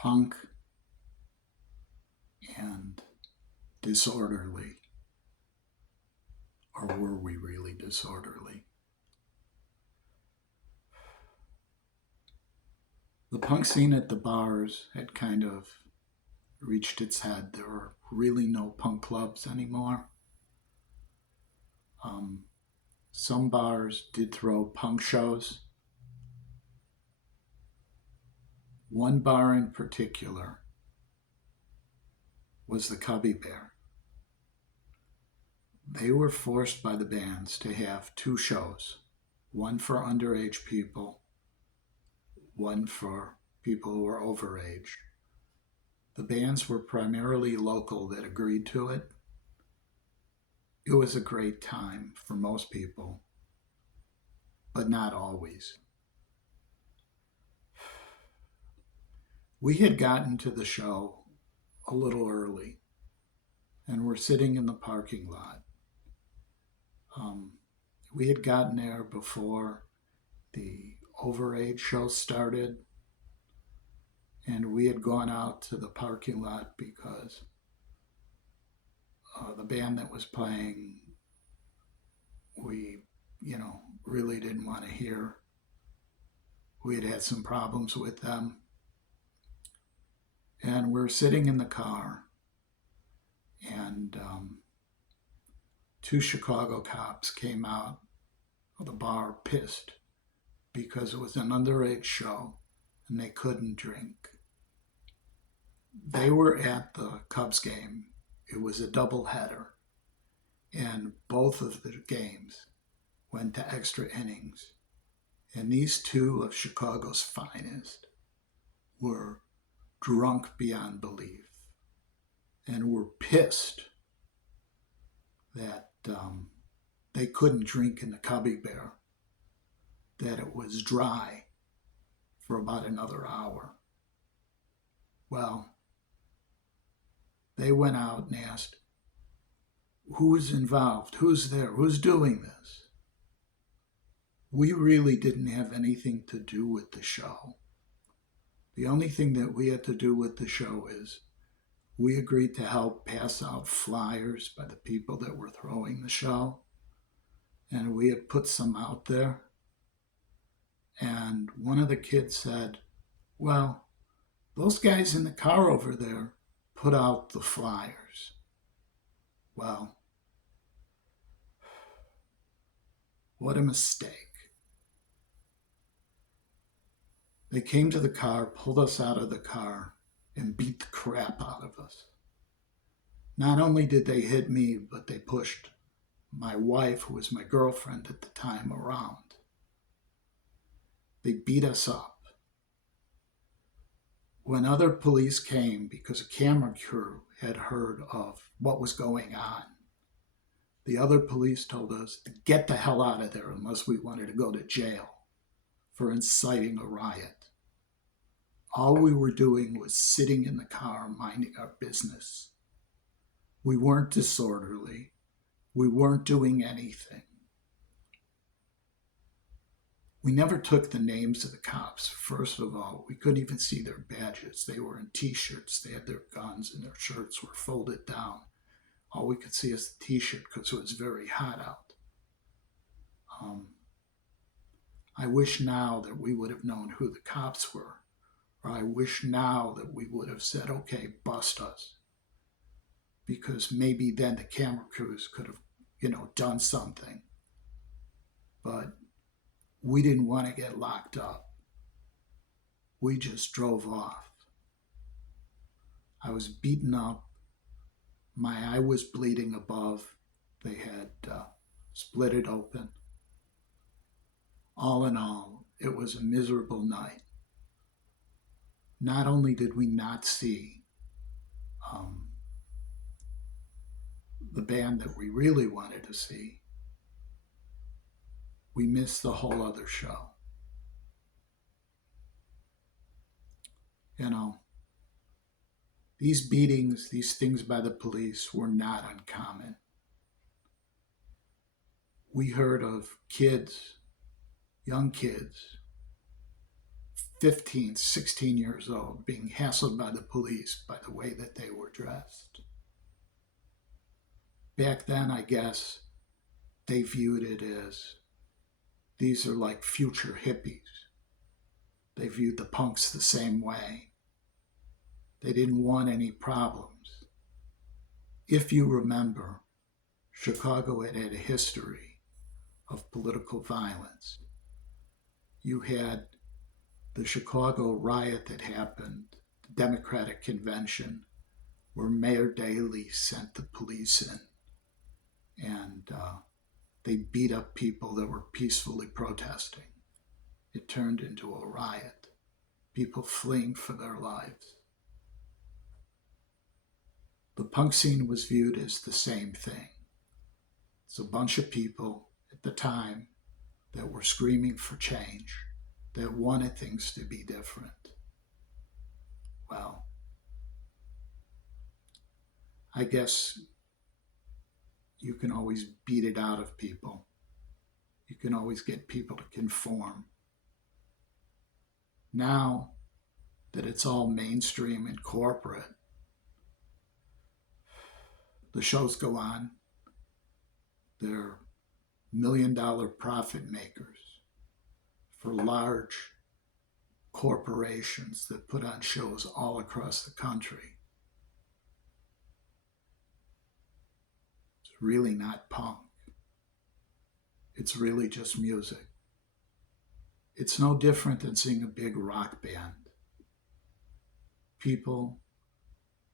punk and disorderly? Or were we really disorderly? The punk scene at the bars had kind of reached its head. There were really no punk clubs anymore. Um, some bars did throw punk shows. One bar in particular was the Cubby Bear. They were forced by the bands to have two shows, one for underage people, one for people who were overage. The bands were primarily local that agreed to it. It was a great time for most people, but not always. We had gotten to the show a little early and were sitting in the parking lot. Um, we had gotten there before the overage show started, and we had gone out to the parking lot because the band that was playing, we, really didn't want to hear. We had had some problems with them. And we're sitting in the car, and two Chicago cops came out of the bar pissed because it was an underage show and they couldn't drink. They were at the Cubs game. It was a doubleheader, and both of the games went to extra innings. And these two of Chicago's finest were drunk beyond belief and were pissed that they couldn't drink in the Cubby Bear, that it was dry for about another hour. Well, they went out and asked, who's involved? Who's there? Who's doing this? We really didn't have anything to do with the show. The only thing that we had to do with the show is we agreed to help pass out flyers by the people that were throwing the show. And we had put some out there. And one of the kids said, well, those guys in the car over there put out the flyers. Well, what a mistake. They came to the car, pulled us out of the car, and beat the crap out of us. Not only did they hit me, but they pushed my wife, who was my girlfriend at the time, around. They beat us up. When other police came, because a camera crew had heard of what was going on, the other police told us to get the hell out of there unless we wanted to go to jail for inciting a riot. All we were doing was sitting in the car minding our business. We weren't disorderly. We weren't doing anything. We never took the names of the cops. First of all, we couldn't even see their badges. They were in t-shirts. They had their guns and their shirts were folded down. All we could see is the t-shirt because it was very hot out. I wish now that we would have known who the cops were. Or I wish now that we would have said, okay, bust us. Because maybe then the camera crews could have, done something. But we didn't want to get locked up. We just drove off. I was beaten up. My eye was bleeding above. They had split it open. All in all, it was a miserable night. Not only did we not see the band that we really wanted to see, we missed the whole other show. These beatings, these things by the police were not uncommon. We heard of kids, young kids, 15, 16 years old, being hassled by the police by the way that they were dressed. Back then, I guess, they viewed it as these are like future hippies. They viewed the punks the same way. They didn't want any problems. If you remember, Chicago had had a history of political violence. You had the Chicago riot that happened, the Democratic Convention, where Mayor Daley sent the police in, and they beat up people that were peacefully protesting. It turned into a riot, people fleeing for their lives. The punk scene was viewed as the same thing. It's a bunch of people at the time that were screaming for change, that wanted things to be different. Well, I guess you can always beat it out of people. You can always get people to conform. Now that it's all mainstream and corporate, the shows go on. They're million-dollar profit makers for large corporations that put on shows all across the country. It's really not punk. It's really just music. It's no different than seeing a big rock band. People,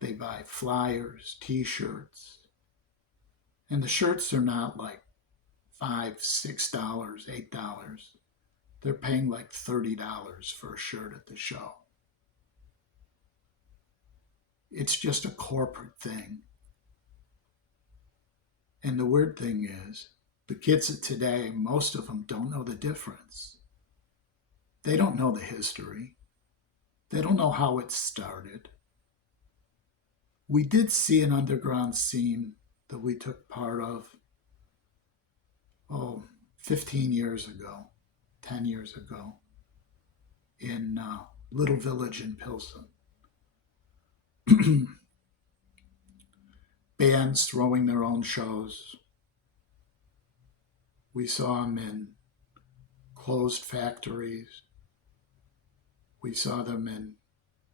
they buy flyers, t-shirts, and the shirts are not like $5, $6, $8. They're paying like $30 for a shirt at the show. It's just a corporate thing. And the weird thing is, the kids of today, most of them don't know the difference. They don't know the history. They don't know how it started. We did see an underground scene that we took part of, 15 years ago, 10 years ago, in Little Village in Pilsen. Bands throwing their own shows. We saw them in closed factories. We saw them in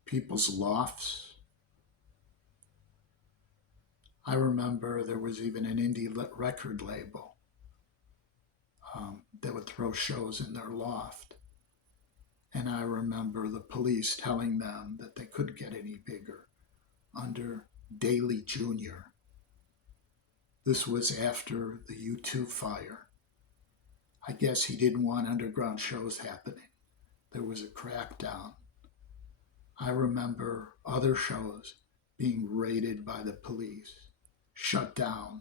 people's lofts. I remember there was even an indie record label that would throw shows in their loft. And I remember the police telling them that they couldn't get any bigger under Daley Jr. This was after the U2 fire. I guess he didn't want underground shows happening. There was a crackdown. I remember other shows being raided by the police, shut down.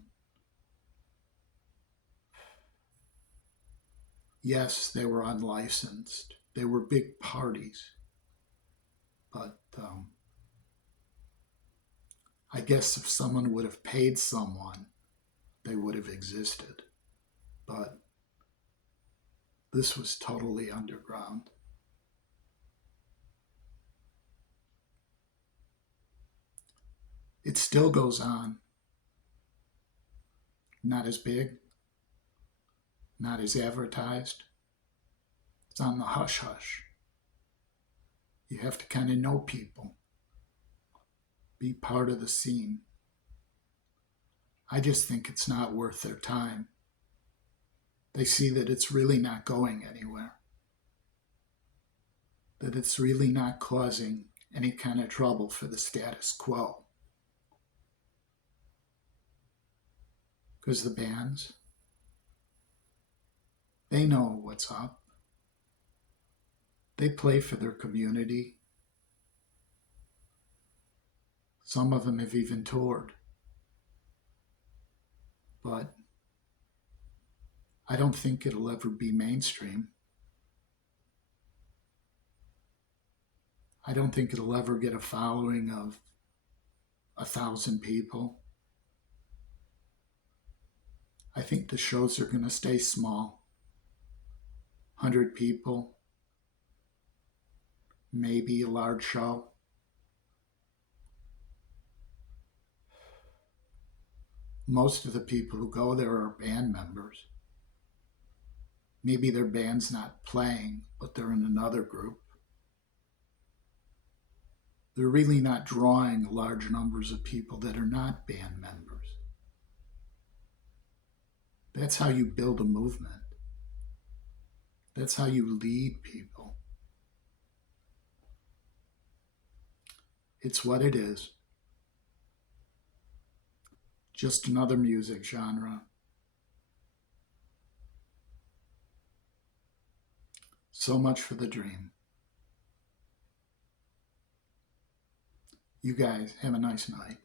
Yes, they were unlicensed. They were big parties. But I guess if someone would have paid someone, they would have existed. But this was totally underground. It still goes on. Not as big, not as advertised. It's on the hush-hush. You have to kind of know people, be part of the scene. I just think it's not worth their time. They see that it's really not going anywhere, that it's really not causing any kind of trouble for the status quo. Because the bands, they know what's up. They play for their community. Some of them have even toured. But I don't think it'll ever be mainstream. I don't think it'll ever get a following of 1,000 people. I think the shows are going to stay small. 100 people. maybe a large show. Most of the people who go there are band members. Maybe their band's not playing, but they're in another group. They're really not drawing large numbers of people that are not band members. That's how you build a movement. That's how you lead people. It's what it is. Just another music genre. So much for the dream. You guys have a nice night.